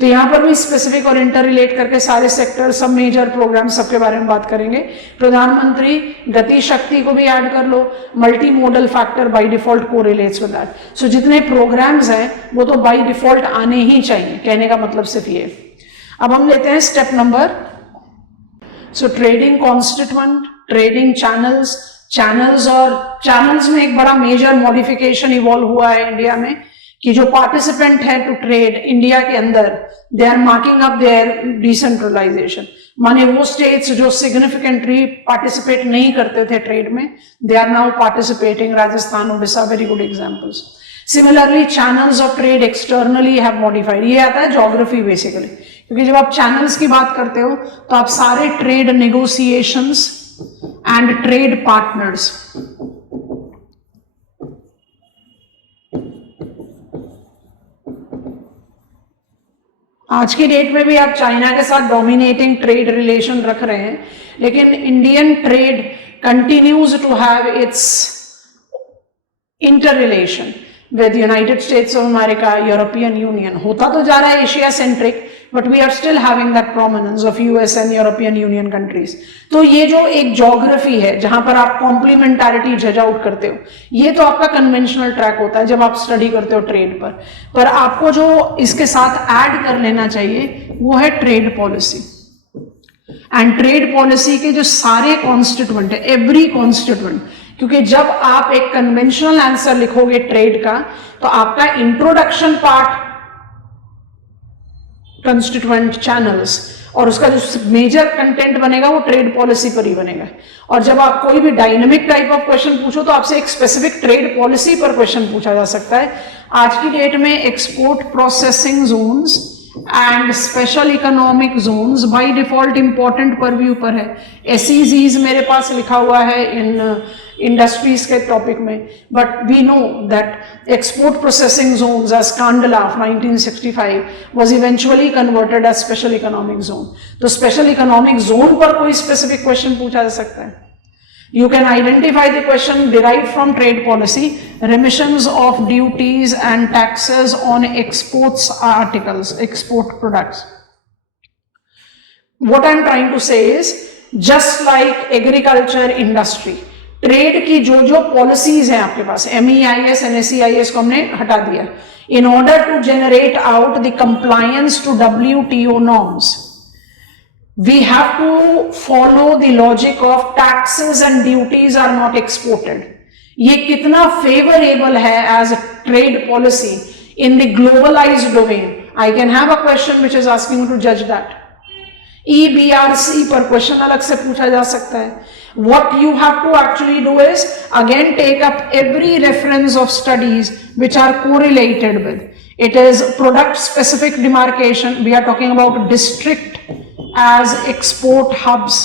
तो यहां पर भी स्पेसिफिक और इंटर रिलेट करके सारे सेक्टर, सब मेजर प्रोग्राम, सबके बारे में बात करेंगे. प्रधानमंत्री गति शक्ति को भी ऐड कर लो. Multi modal factor by default को रिलेट्स विद दैट. सो जितने प्रोग्राम्स हैं वो तो बाय डिफॉल्ट आने ही चाहिए. कहने का मतलब सिर्फ ये. अब हम लेते हैं स्टेप नंबर. सो ट्रेडिंग कॉन्स्टिट्यूएंट, ट्रेडिंग चैनल्स और चैनल्स में एक बड़ा मेजर मॉडिफिकेशन इवॉल्व हुआ है इंडिया में कि जो पार्टिसिपेंट है टू ट्रेड इंडिया के अंदर, they are marking up their decentralization. माने वो स्टेट्स जो सिग्निफिकेंटली पार्टिसिपेट नहीं करते थे ट्रेड में, they are now participating. Rajasthan, Odisha, very good examples. Similarly channels of trade externally have modified. ये आता है ज्योग्राफी बेसिकली, क्योंकि जब आप चैनल्स की बात करते हो तो आप सारे trade negotiations and trade partners, आज की डेट में भी आप चाइना के साथ डोमिनेटिंग ट्रेड रिलेशन रख रहे हैं, लेकिन Indian trade continues to have its inter relation with United States of America, European Union. होता तो जा रहा है Asia centric, but we are still having that prominence of US and European Union countries. तो ये जो एक ज्योग्राफी है जहां पर आप कॉम्प्लीमेंटारिटी जज आउट करते हो, ये तो आपका कन्वेंशनल ट्रैक होता है जब आप स्टडी करते हो ट्रेड पर आपको जो इसके साथ ऐड कर लेना चाहिए वो है trade policy. And trade policy के जो सारे कॉन्स्टिट्यूएंट है, एवरी कॉन्स्टिट्यूएंट, क्योंकि जब आप एक कन्वेंशनल आंसर लिखोगे ट्रेड का तो आपका इंट्रोडक्शन पार्ट कंस्टिट्यूएंट चैनल्स और उसका जो मेजर कंटेंट बनेगा वो ट्रेड पॉलिसी पर ही बनेगा. और जब आप कोई भी डायनेमिक टाइप ऑफ क्वेश्चन पूछो तो आपसे एक स्पेसिफिक ट्रेड पॉलिसी पर क्वेश्चन पूछा जा सकता है. आज की डेट में export processing zones and special economic zones by default important purview पर है। SEZs मेरे पास लिखा हुआ है इन इंडस्ट्रीज के टॉपिक में, but we know that export processing zones as Kandla of 1965 was eventually converted as special economic zone. तो स्पेशल इकोनॉमिक जोन पर कोई स्पेसिफिक क्वेश्चन पूछा जा सकता है। You can identify the question derived from trade policy, remissions of duties and taxes on exports articles, export products. What I'm trying to say is, just like agriculture industry, trade की जो जो policies हैं आपके पास, MEIS and SEIS को हमने हटा दिया, in order to generate out the compliance to WTO norms, we have to follow the logic of taxes and duties are not exported. ये कितना favorable है as a trade policy in the globalized domain? I can have a question which is asking you to judge that. EBRC पर question अलग से पूछा जा सकता है. What you have to actually do is again take up every reference of studies which are correlated with. It is product specific demarcation. We are talking about district as export hubs.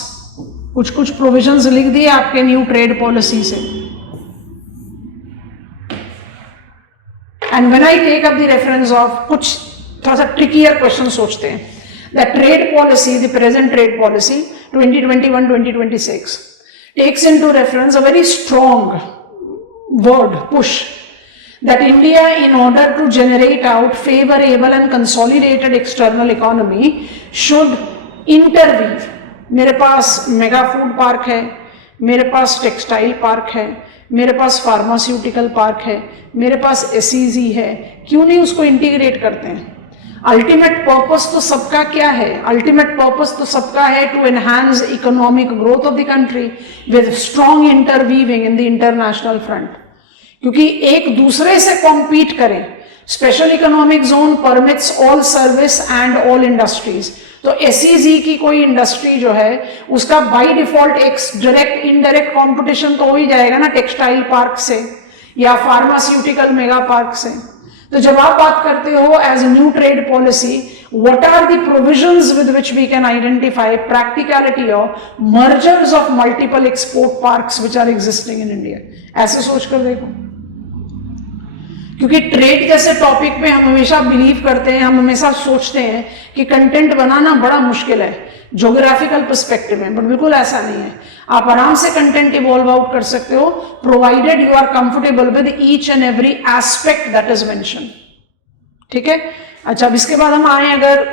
कुछ कुछ provisions लिख दिए आपके new trade policy से. And when I take up the reference of, कुछ थोड़ा सा trickier question सोचते हैं. The trade policy, the present trade policy 2021-2026 takes into reference a very strong word, push, that India, in order to generate out favorable and consolidated external economy, should interweave. मेरे पास mega food park है, मेरे पास textile park है, मेरे पास pharmaceutical park है, मेरे पास SEZ है, क्यों नहीं उसको इंटीग्रेट करते हैं? अल्टीमेट पर्पस तो सबका क्या है? अल्टीमेट पर्पस तो सबका है to enhance economic growth of the country with strong interweaving in the international front, क्योंकि एक दूसरे से कॉम्पीट करें. Special economic zone permits all service and all industries. तो SEZ की कोई इंडस्ट्री जो है उसका बाय डिफॉल्ट एक डायरेक्ट इनडायरेक्ट कंपटीशन तो हो ही जाएगा ना टेक्सटाइल पार्क से या फार्मास्यूटिकल मेगा पार्क से. तो जब आप बात करते हो as new trade policy, what are the provisions with which we can identify practicality of mergers of multiple export parks which are existing in India? ऐसे सोचकर देखो, क्योंकि ट्रेड जैसे टॉपिक में हम हमेशा बिलीव करते हैं, हम हमेशा सोचते हैं कि कंटेंट बनाना बड़ा मुश्किल है ज्योग्राफिकल पर्सपेक्टिव में, बट बिल्कुल ऐसा नहीं है. आप आराम से कंटेंट इवॉल्व आउट कर सकते हो, provided you are comfortable with each and every aspect that is mention. ठीक है. अच्छा, अब इसके बाद हम आए अगर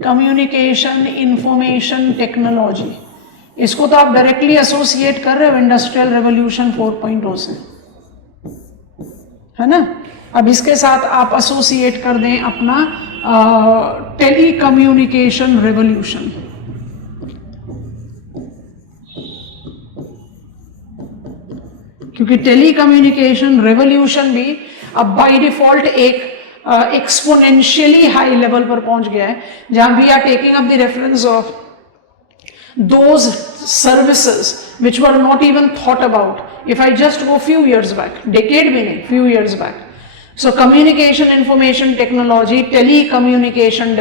कम्युनिकेशन इंफॉर्मेशन टेक्नोलॉजी, इसको तो आप डायरेक्टली एसोसिएट कर रहे हो इंडस्ट्रियल रेवोल्यूशन 4.0 से, है ना. अब इसके साथ आप एसोसिएट कर दें अपना टेली कम्युनिकेशन रेवोल्यूशन. क्योंकि टेली कम्युनिकेशन रेवोल्यूशन भी अब बाय डिफॉल्ट एक एक्सपोनेंशियली हाई लेवल पर पहुंच गया है, जहां we are taking up the reference of those services which were not even thought about. If I just go few years back, decade bhi nahi, few years back. So communication information technology, telecommunication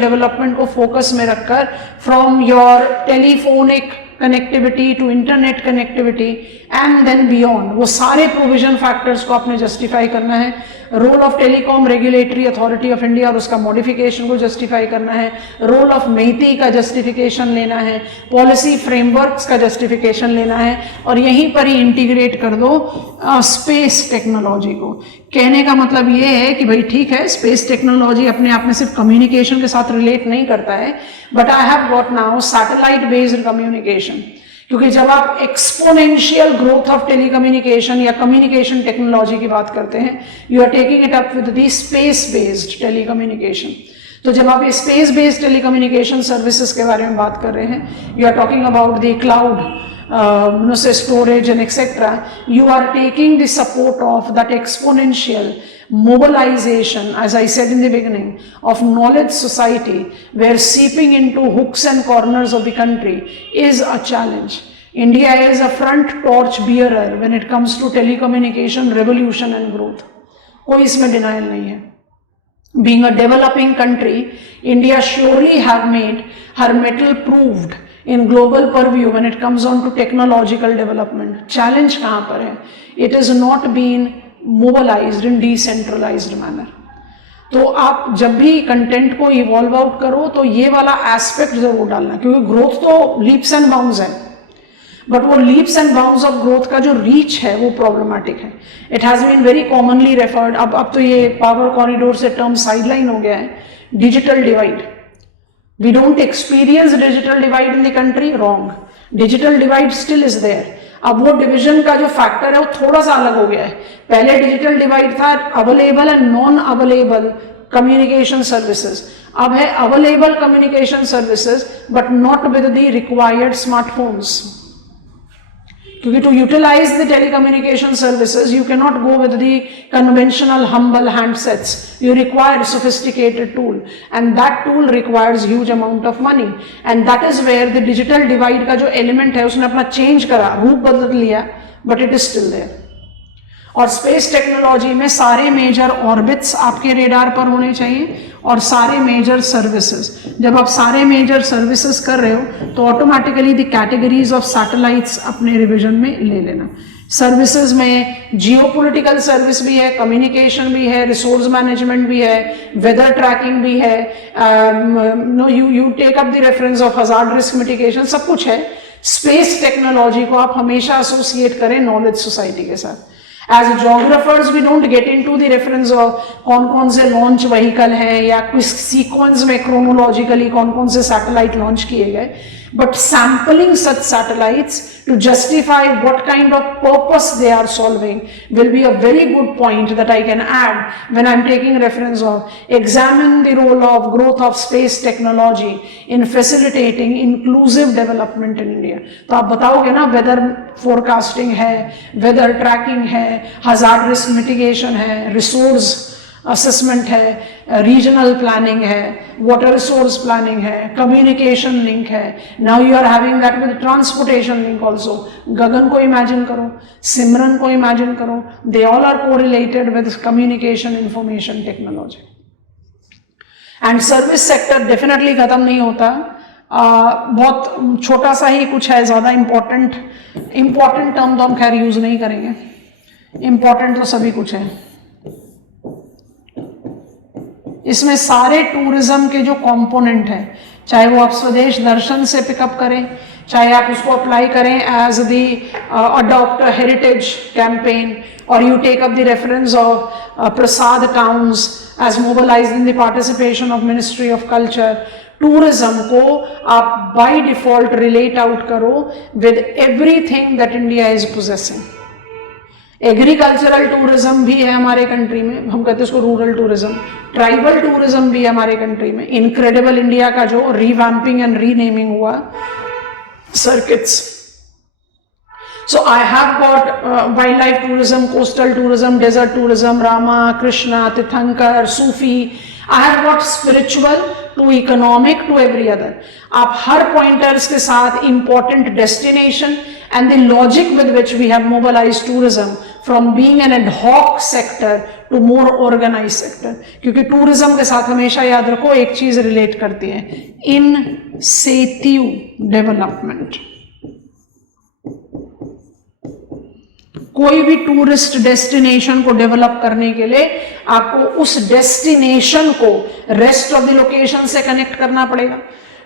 development को focus में रखकर from your telephonic connectivity to internet connectivity and then beyond, वो सारे provision factors को आपने justify करना है. Role of Telecom Regulatory Authority of India और उसका मॉडिफिकेशन को जस्टिफाई करना है. रोल ऑफ मेहती का जस्टिफिकेशन लेना है. पॉलिसी फ्रेमवर्क्स का जस्टिफिकेशन लेना है. और यहीं पर ही इंटीग्रेट कर दो स्पेस टेक्नोलॉजी को. कहने का मतलब ये है कि भाई ठीक है, स्पेस टेक्नोलॉजी अपने आप में सिर्फ कम्युनिकेशन के साथ रिलेट नहीं करता है, but I have got now satellite based communication. क्योंकि जब आप एक्सपोनेंशियल ग्रोथ ऑफ टेलीकम्युनिकेशन या कम्युनिकेशन टेक्नोलॉजी की बात करते हैं, you are taking it up with the space based telecommunication. तो जब आप स्पेस बेस्ड टेलीकम्युनिकेशन सर्विसेज के बारे में बात कर रहे हैं, you are talking about the cloud storage and etc. You are taking the support of that exponential mobilization, as I said in the beginning, of knowledge society, where seeping into hooks and corners of the country is a challenge. India is a front torch bearer when it comes to telecommunication revolution and growth. कोई इसमें denial नहीं है. Being a developing country, India surely have made her mettle proved in global purview when it comes on to technological development. Challenge कहाँ पर है? It is not been mobilized in decentralized manner. तो आप जब भी content को evolve out करो तो ये वाला एस्पेक्ट जरूर डालना, क्योंकि ग्रोथ तो लीप्स एंड बाउंड्स है, बट वो leaps and bounds of growth का जो रीच है वो प्रॉब्लमेटिक है. It has been very commonly referred, अब तो ये पावर कॉरिडोर से टर्म साइडलाइन हो गया है, digital divide. We don't experience digital divide in the country, wrong. Digital divide still is there. अब वो डिवीजन का जो फैक्टर है वो थोड़ा सा अलग हो गया है. पहले डिजिटल डिवाइड था available and non available communication services, अब है available communication services but not with the required smartphones. क्योंकि to utilize the telecommunication services you can not go with the conventional humble handsets, you require sophisticated tool and that tool requires huge amount of money, and that is where the digital divide का जो element है उसने अपना change करा, रूप बदल लिया, but it is still there. और स्पेस टेक्नोलॉजी में सारे मेजर ऑर्बिट्स आपके रेडार पर होने चाहिए और सारे मेजर सर्विसेज. जब आप सारे मेजर सर्विसेज कर रहे हो तो automatically the categories of satellites अपने रिवीजन में ले लेना. सर्विसेज में जियोपॉलिटिकल सर्विस भी है, कम्युनिकेशन भी है, रिसोर्स मैनेजमेंट भी है, वेदर ट्रैकिंग भी है, you take up the reference of hazard risk mitigation, सब कुछ है. स्पेस टेक्नोलॉजी को आप हमेशा एसोसिएट करें नॉलेज सोसाइटी के साथ. As geographers, we don't get into the reference of कौन से लॉन्च व्हीकल हैं या किस सीक्वेंस में क्रोनोलॉजिकली कौन से सैटेलाइट लॉन्च किए गए, but sampling such satellites to justify what kind of purpose they are solving will be a very good point that I can add when I'm taking reference of examine the role of growth of space technology in facilitating inclusive development in India. तो आप बताओगे ना, weather forecasting है, weather tracking है, hazard risk mitigation है, resource assessment है, regional planning है, water resource planning है, कम्युनिकेशन लिंक है. Now you are having that with transportation link also. Gagan को इमेजिन करो, सिमरन को इमेजिन करो, they all are correlated with communication information technology. And service sector definitely खत्म नहीं होता. बहुत छोटा सा ही कुछ है, ज्यादा इंपॉर्टेंट टर्म तो हम खैर यूज नहीं करेंगे, इंपॉर्टेंट तो सभी कुछ है. इसमें सारे टूरिज्म के जो कंपोनेंट हैं, चाहे वो आप स्वदेश दर्शन से पिकअप करें, चाहे आप उसको अप्लाई करें as the adopt heritage campaign, और you take up the reference of Prasad towns as mobilized in the participation of ministry of culture. Tourism को आप बाय डिफॉल्ट रिलेट आउट करो with everything that India is possessing. Agricultural tourism भी है हमारे country में, हम कहते हैं उसको रूरल टूरिज्म. ट्राइबल टूरिज्म भी है हमारे कंट्री में. इनक्रेडिबल इंडिया का जो रिवैम्पिंग एंड रीनेमिंग हुआ, circuits. So I have got wild life tourism, coastal tourism, desert tourism, Rama Krishna, Tirthankar, Sufi. I have got spiritual to economic to every other. आप हर pointers के साथ important destination and the logic with which we have mobilized tourism from being an ad hoc sector to more organized sector. क्योंकि tourism के साथ हमेशा याद रखो एक चीज रिलेट करती है, इन सेटिव डेवलपमेंट. कोई भी टूरिस्ट डेस्टिनेशन को डेवलप करने के लिए आपको उस डेस्टिनेशन को रेस्ट ऑफ द लोकेशन से कनेक्ट करना पड़ेगा.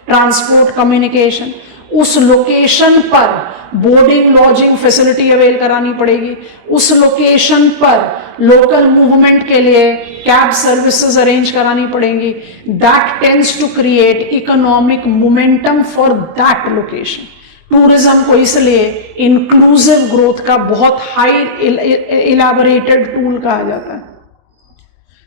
ट्रांसपोर्ट, कम्युनिकेशन, उस लोकेशन पर बोर्डिंग लॉजिंग फैसिलिटी अवेल करानी पड़ेगी. उस लोकेशन पर लोकल मूवमेंट के लिए कैब सर्विसेज अरेंज करानी पड़ेंगी. That tends to create economic momentum for that location. Tourism को इसलिए इंक्लूसिव ग्रोथ का बहुत हाई इलैबोरेटेड टूल कहा जाता है.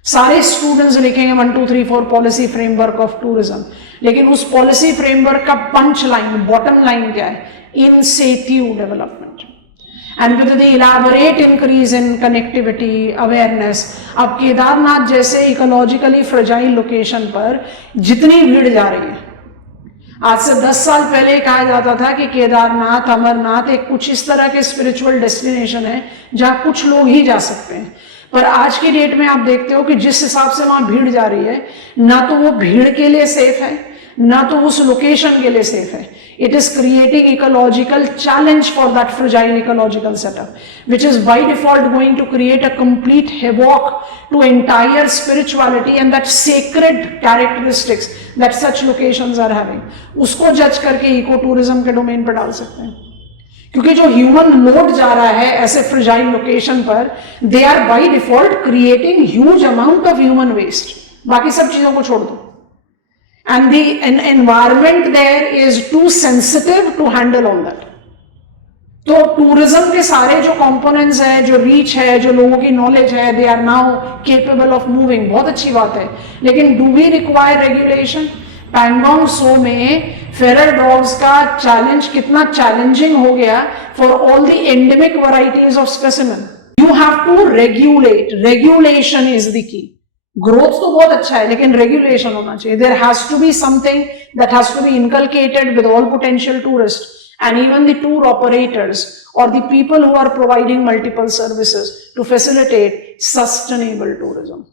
सारे स्टूडेंट्स लिखेंगे 1 2 3 4 पॉलिसी फ्रेमवर्क ऑफ टूरिज्म, लेकिन उस पॉलिसी फ्रेमवर्क का पंच लाइन, बॉटम लाइन क्या है? Incentive development and with the elaborate increase in connectivity awareness. अब केदारनाथ जैसे इकोलॉजिकली फ्रेजाइल लोकेशन पर जितनी भीड़ जा रही है, आज से 10 साल पहले कहा जाता था कि केदारनाथ, अमरनाथ एक कुछ इस तरह के स्पिरिचुअल डेस्टिनेशन है जहां कुछ लोग ही जा सकते हैं. पर आज की डेट में आप देखते हो कि जिस हिसाब से वहां भीड़ जा रही है, ना तो वो भीड़ के लिए सेफ है, ना तो उस लोकेशन के लिए सेफ है. It is creating ecological challenge for that fragile ecological setup, which is by default going to create a complete havoc to entire spirituality and that sacred characteristics that such locations are having. उसको जज करके eco tourism के domain पर डाल सकते हैं, क्योंकि जो ह्यूमन लोड जा रहा है ऐसे फ्रेजाइल लोकेशन पर, they are by default creating huge amount of human waste. बाकी सब चीजों को छोड़ दो. And the environment there is too sensitive to handle all that. तो टूरिज्म के सारे जो कंपोनेंट्स है, जो रीच है, जो लोगों की नॉलेज है, they are now capable of moving. बहुत अच्छी बात है, लेकिन do we require regulation? Pangong Tso में फेरल डॉग्स का चैलेंज कितना चैलेंजिंग हो गया for all the endemic varieties of specimen. You have to regulate. Regulation is the key. Growth तो बहुत अच्छा है, लेकिन रेगुलेशन होना चाहिए. There has to be something that has to be inculcated with all potential tourist and even the tour operators or the people who are providing multiple services to facilitate sustainable tourism.